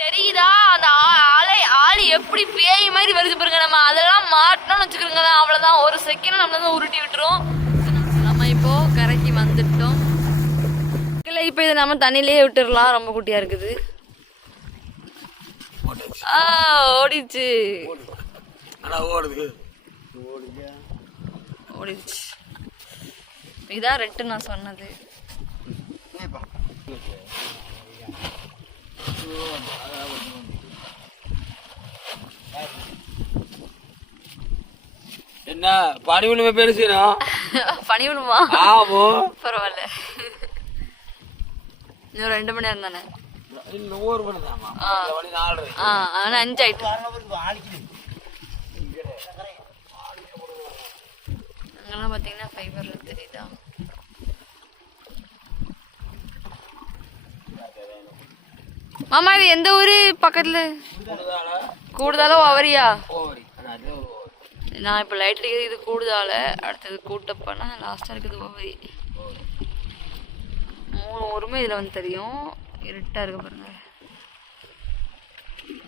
தெரியுதா? அந்த ஆளை ஆளு எப்படி பேய் மாதிரி வருது பாருங்க நம்ம. அதெல்லாம் மாட்டணும்னு வச்சுக்கிறோங்க அவ்வளவுதான். ஒரு செகண்ட் நம்மள வந்து உருட்டி விட்டுரும். நம்ம இப்போ கரைக்கு வந்துட்டோம். இல்லை இப்போ இதை நம்ம தண்ணியிலேயே விட்டுறலாம். ரொம்ப குட்டியா இருக்குது. ஆ ஓடுது. ஓடிடுச்சு. இதான் ரெட்டு நான் சொன்னது. என்ன பனி விழுமை பெருசுனா பனி விழுமா? ஆமோ. பரவாயில்ல. இன்னும் ரெண்டு மணி நேரம் தானே? இன்னும் ஒரு மணி நாலு ஆ. ஆனால் அஞ்சு ஆயிட்டு அங்கெல்லாம் பார்த்தீங்கன்னா ஃபைபர் தெரியுதா? மாமா இது எந்த ஊரு? பக்கத்துல. கூடுதால கூடுதாலோ அவரியா ஓவரி ஆனால் அது ஒரு ஓவரி நான் இப்போ லைட் அடிக்கிறது இது கூடுதால அடுத்தது கூட்டப்பனா லாஸ்ட்டாக இருக்குது ஓவரி. மூணு ஊருமே இதில் வந்து தெரியும். இருட்டாக இருக்கு பாருங்க.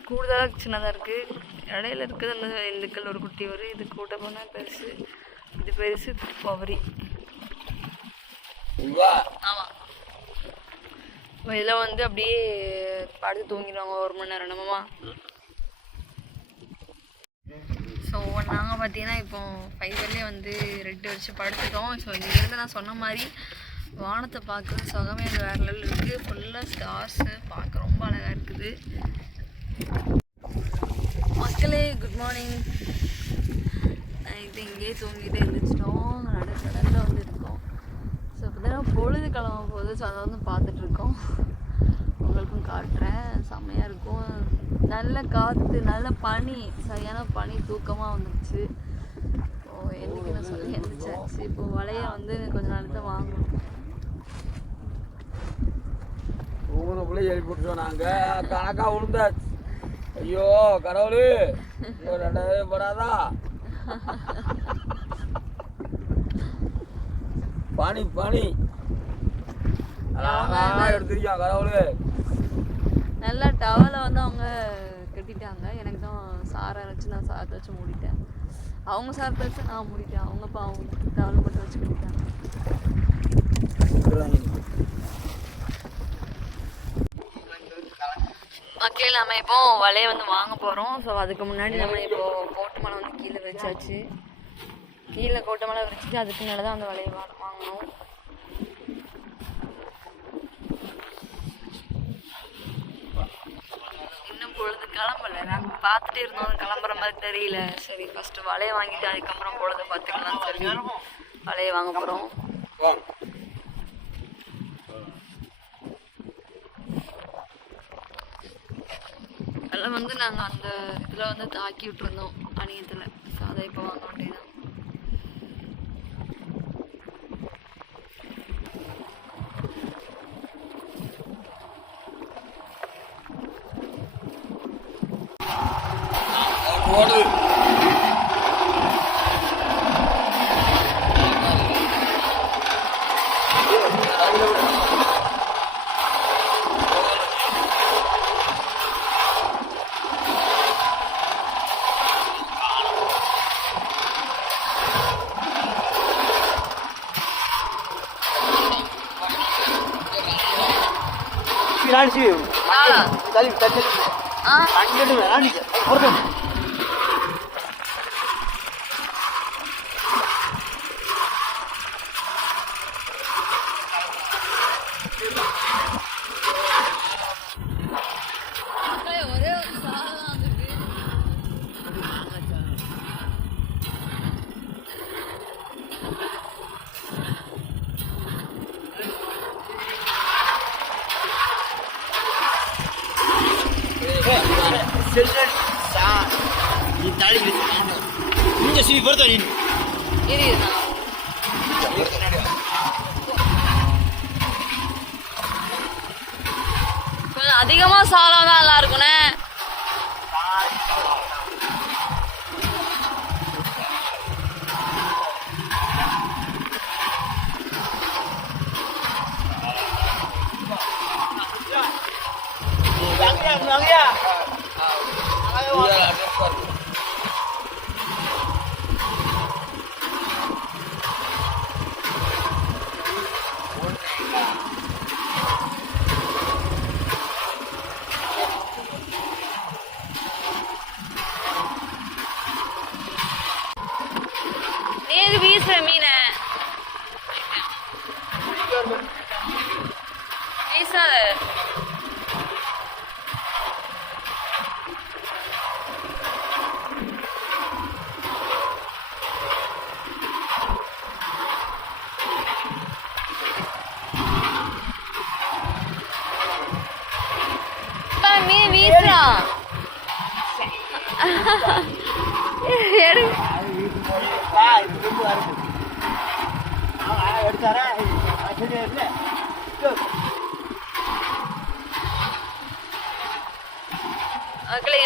கூடுதலாக சின்னதாக இருக்குது இடையில இருக்குது அந்த இந்துக்கள் ஒரு குட்டி வரும் இது கூட்டப்பனா பெருசு. இது பெருசு இவா ஆமாம் இதில் வந்து அப்படியே படுத்து தூங்கிடுவாங்க ஒரு மணி நேரம். நம்மமா ஸோ நாங்கள் பார்த்தீங்கன்னா இப்போ ஃபைவர்லேயே வந்து ரெட்டு வச்சு படுத்துட்டோம். ஸோ இங்கேருந்து நான் சொன்ன மாதிரி வானத்தை பார்க்குறது சுகமே அது வேறு லெவல் இருக்குது ஃபுல்லாக ஸ்டார்ஸு பார்க்க ரொம்ப அழகாக இருக்குது. மக்களே குட் மார்னிங் இது இங்கேயே தூங்கிட்டே எழுந்திரிச்சிட்டோம் நடுக்கடலில் வந்து இருக்கோம். பொழுது கிளம்ப போகுது ஸோ அதை வந்து பார்த்துட்ருக்கோம். உங்களுக்கும் காட்டுறேன். செம்மையாக இருக்கும். நல்ல காற்று நல்ல பனி. சரியான பனி தூக்கமாக வந்துச்சு ஓ என்னைக்கு நான் சொல்லி எழுந்திரிச்சாச்சு இப்போ வலைய வந்து கொஞ்ச நாள் தான் வாங்கணும். ஊன பிள்ளை எழுப்பி நாங்கள் கணக்காக விழுந்தாச்சு ஐயோ கடவுளே. ஒரு ரெண்டாயிரம் போடாதா பனி பனி. அழகா எடுத்துருக்கியா கடவுளே. நல்லா டவலை வந்து அவங்க கட்டிட்டாங்க. எனக்கு தான் சாரை வச்சு நான் சாரத்தை வச்சு மூடிட்டேன். அவங்க சாரத்தை வச்சு நான் மூடிட்டேன். அவங்க இப்போ அவங்க டவல் மட்டும் வச்சு கட்டிட்டாங்க. மக்களே நம்ம இப்போ வலையை வந்து வாங்க போகிறோம் ஸோ அதுக்கு முன்னாடி நம்ம இப்போ கோட்டு மலை வந்து கீழே வச்சாச்சு கீழே கோட்டை மலை வச்சுட்டு அதுக்கு மேலே தான் அந்த வலையை வாங்கணும். பொழுது கிளம்பல. நாங்கள் பார்த்துட்டே இருந்தோம். கிளம்புற மாதிரி தெரியல. சரி ஃபஸ்ட்டு வலையை வாங்கிட்டு அதுக்கப்புறம் பொழுது பார்த்துக்கலாம்னு சொல்லி வலையை வாங்க போகிறோம் அதெல்லாம் எல்லாம் வந்து நாங்கள் அந்த இதில் வந்து தாக்கி விட்டுருந்தோம் அணியத்தில். ஸோ அதை இப்போ வாங்க வேண்டியதான் ஓடுது ஆ ஒரே நீங்க ஸ்ரீ பொறுத்த கொஞ்சம் அதிகமா சாலம் தான் நல்லா இருக்குண்ணே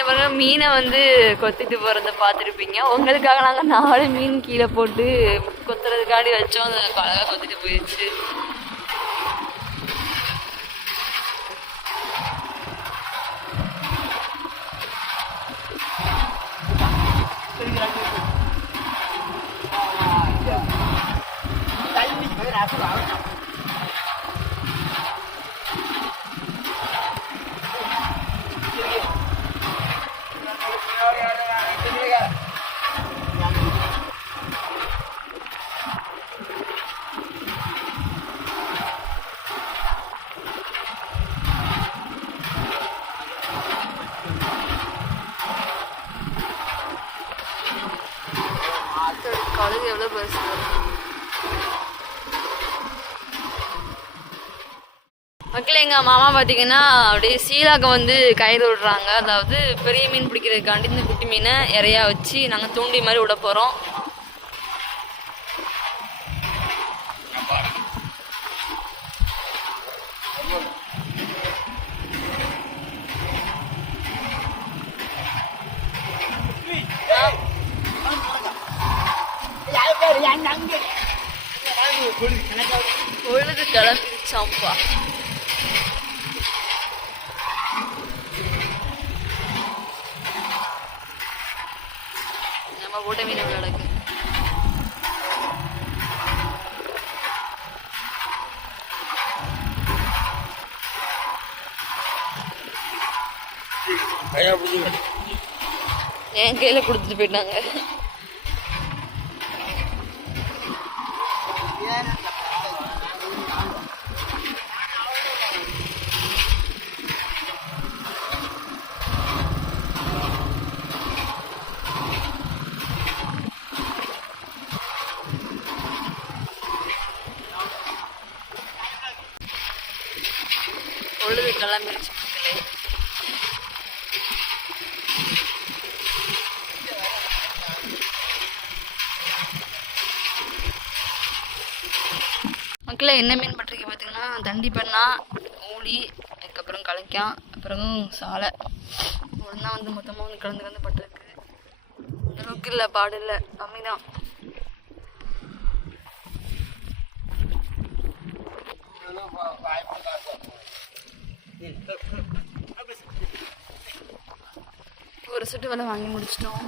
பாருங்க மீனை வந்து கொத்திட்டு போறத பார்த்துருப்பீங்க. உங்களுக்காக நாங்க நாலு மீன் கீழே போட்டு கொத்துறதுக்காண்டி வச்சோம். அழகா கொத்திட்டு போயிடுச்சு. கழுகு மக்களே எங்கள் மாமா பார்த்தீங்கன்னா அப்படியே சீலாக்க வந்து கயிறு விடுறாங்க அதாவது பெரிய மீன் பிடிக்கிறதுக்காண்டி இந்த குட்டி மீனை இறையா வச்சு நாங்கள் தூண்டி மாதிரி விட போகிறோம் பொழுது கிளம்பிடுச்சாம்பா நம்ம போட்ட மீன் எவ்வளோ கிடக்கு கையா பிடிச்சி என் கையில் கொடுத்துட்டு போயிட்டாங்க. பொழுது மக்களே மக்களே என்ன மீன் பட்டிருக்கு பார்த்தீங்கன்னா தண்டி பண்ணா ஊளி அதுக்கப்புறம் கலைக்கான் அப்புறம் சாலை. ஒன்றா வந்து மொத்தமாக வந்து கலந்து கலந்து பட்டிருக்கு. அளவுக்கு இல்லை பாடு இல்லை. கம்மி தான் ஒரு செட்டு வேலை வாங்கி முடிச்சிட்டோம்.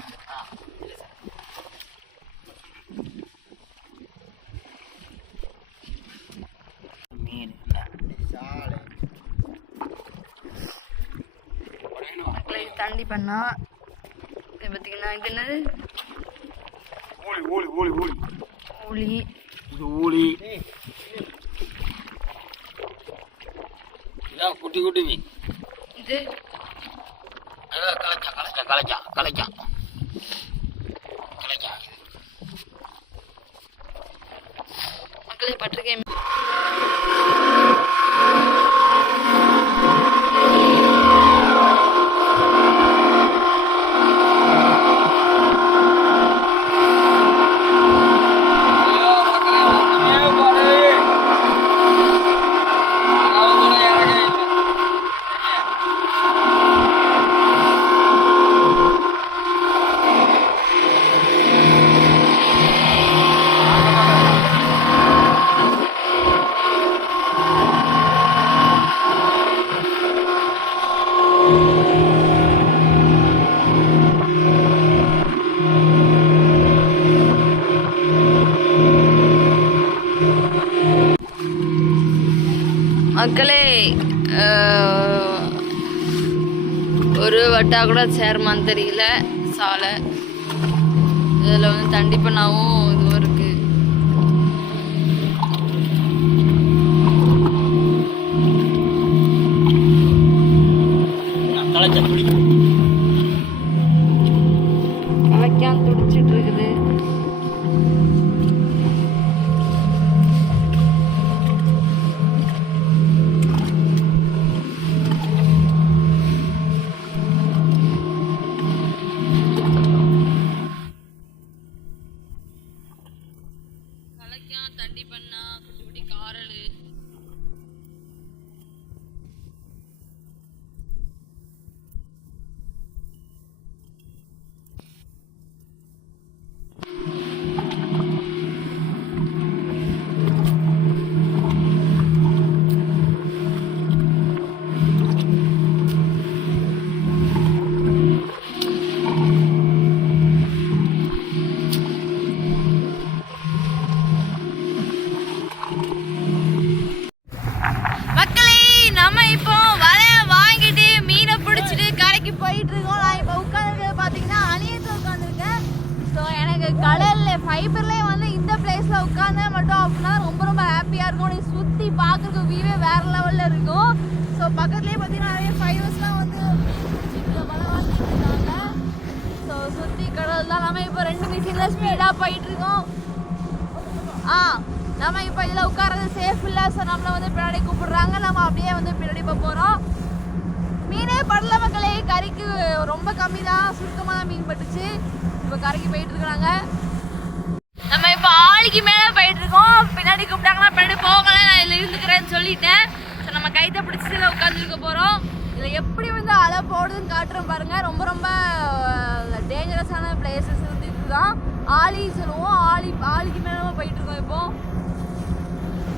தாண்டி பண்ணா இது பார்த்தீங்கன்னா இது என்னது? ஊழி ஊழி ஊழி ஊழி. ஊளி இது ஊழி. இதான் குட்டி குட்டி மீன். இது? கலைச்சா கலைச்சா கலைச்சா கலைச்சா கலைச்சா மக்களை பட்டிருக்கேன் மக்களே ஒரு வட்டா கூட சேர்மான்னு தெரியல சாலை. இதில் வந்து தண்டிப்பண்ணாவும் இதுவும் இருக்குது துடிச்சிட்டு இருக்குது. ஸோ பக்கத்துலேயே பார்த்தீங்கன்னா நிறைய ஃபைவர்ஸ்லாம் வந்து பிடிச்சிட்டு இருக்காங்க ஸோ சுற்றி கடல் தான் நம்ம இப்போ ரெண்டு மிஷினில் ஸ்பீடாக போயிட்டுருக்கோம். ஆ நம்ம இப்போ இதில் உட்காரது சேஃப் இல்லை. ஸோ நம்மளை வந்து பின்னாடி கூப்பிடுறாங்க. நம்ம அப்படியே வந்து பின்னாடி போக போகிறோம் மீனே படல மக்களே. கறிக்கு ரொம்ப கம்மி தான் சுருக்கமாக தான் மீன் பட்டுச்சு. இப்போ கறிக்கு போயிட்டு இருக்கிறாங்க நம்ம இப்போ ஆளுக்கு மேலே போயிட்டு இருக்கோம் பின்னாடி கூப்பிட்டாங்கன்னா பின்னாடி போகல. நான் இதில் இருந்துக்கிறேன்னு சொல்லிட்டேன். ஸோ நம்ம கைத்தை பிடிச்சி இதில் உட்காந்துருக்க போகிறோம் இதில் எப்படி வந்து அலை போடுதுன்னு காட்டுறோம் பாருங்கள் ரொம்ப ரொம்ப டேஞ்சரஸான பிளேசஸ் வந்து இதுதான். ஆலி சொல்லுவோம். ஆலி ஆலிக்கு மேலே நம்ம போயிட்டு இருக்கோம் இப்போ.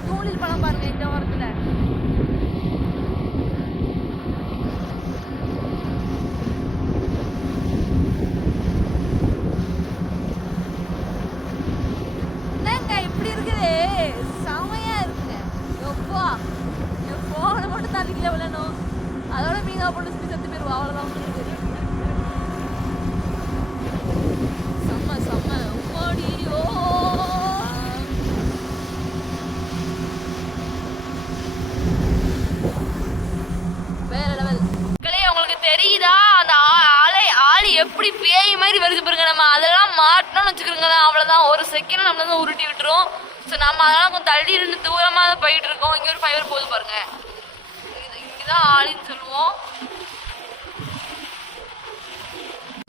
தூளில் பழம் பாருங்கள் இந்த ஓரத்தில் என்னங்க இப்படி இருக்குது செமையா இருக்குங்க எப்பா என் ஃபோனை மட்டும் தண்ணிக்குள்ள விழணும் அதோட மீனா போட்டு சுற்றி செத்து போயிருவா அவ்வளோதான் உங்களுக்கு செம்ம செம்ம உம்மாடியோ வேற லெவல் மக்களே உங்களுக்கு தெரியுதா அந்த ஆ- ஆலை ஆளி எப்படி பேய் மாதிரி வருது பாருங்க நம்ம அதெல்லாம் மாட்டணும்னு வச்சுக்கிறோங்க அவ்வளோதான் ஒரு செகண்ட் நம்மள வந்து உருட்டி விட்டுரும். ஸோ நம்ம அதெல்லாம் கொஞ்சம் தள்ளி இருந்து தூரமாக தான் போயிட்டு இருக்கோம் இங்கே ஒரு ஃபைவர் போகுது பாருங்க. இது- இங்கதான் ஆளின்னு சொல்லுவோம்.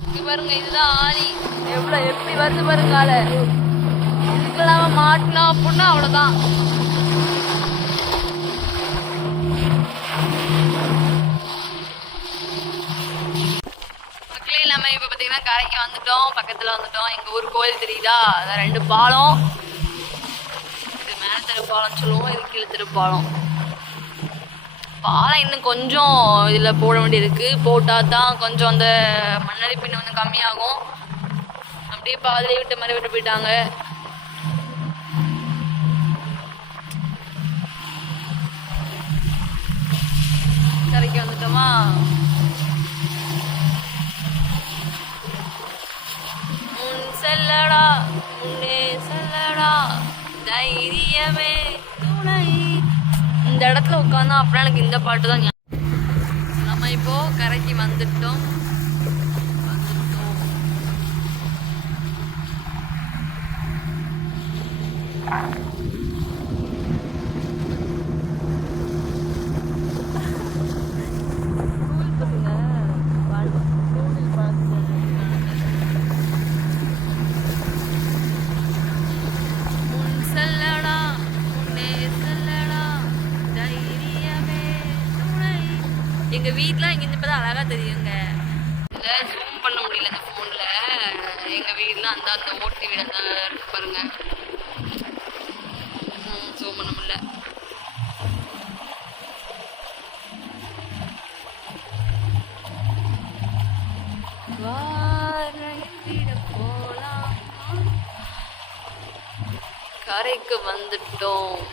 இங்கே பாருங்க இதுதான் ஆளி. எவ்வளோ எப்படி வருது பாருங்க ஆளை இதுக்கெல்லாம் மாட்டினா அப்படின்னா அவ்வளோதான் மக்களே நம்ம இப்போ பார்த்தீங்கன்னா கரைக்கு வந்துட்டோம் பக்கத்தில் வந்துட்டோம். எங்கள் ஊர் கோயில் தெரியுதா? அதான் ரெண்டு பாலம். இது மேலே தெரு சொல்லுவோம் இது கீழே திருப்பாலம். பாலம் பாலம் இன்னும் கொஞ்சம் இதில் போட வேண்டியிருக்கு. போட்டால் தான் கொஞ்சம் அந்த மண்ணடிப்பின் வந்து கம்மியாகும். அப்படியே பாதிலே விட்ட மாதிரி விட்டு போயிட்டாங்க. இடத்துல உட்காந்தா அப்புறம் எனக்கு இந்த பாட்டு தான் நம்ம இப்போ கரைக்கு வந்துட்டோம் வந்துட்டோம் you. நல்லா தெரியுங்க? இதுல ஜூம் பண்ண முடியல இந்த ஃபோனில் எங்கள் வீடுலாம் அந்த அந்த ஓட்டு வீடு அந்த இருக்கு பாருங்க. ஜூம் பண்ண முடியல. போலாம்? கரைக்கு வந்துட்டோம்.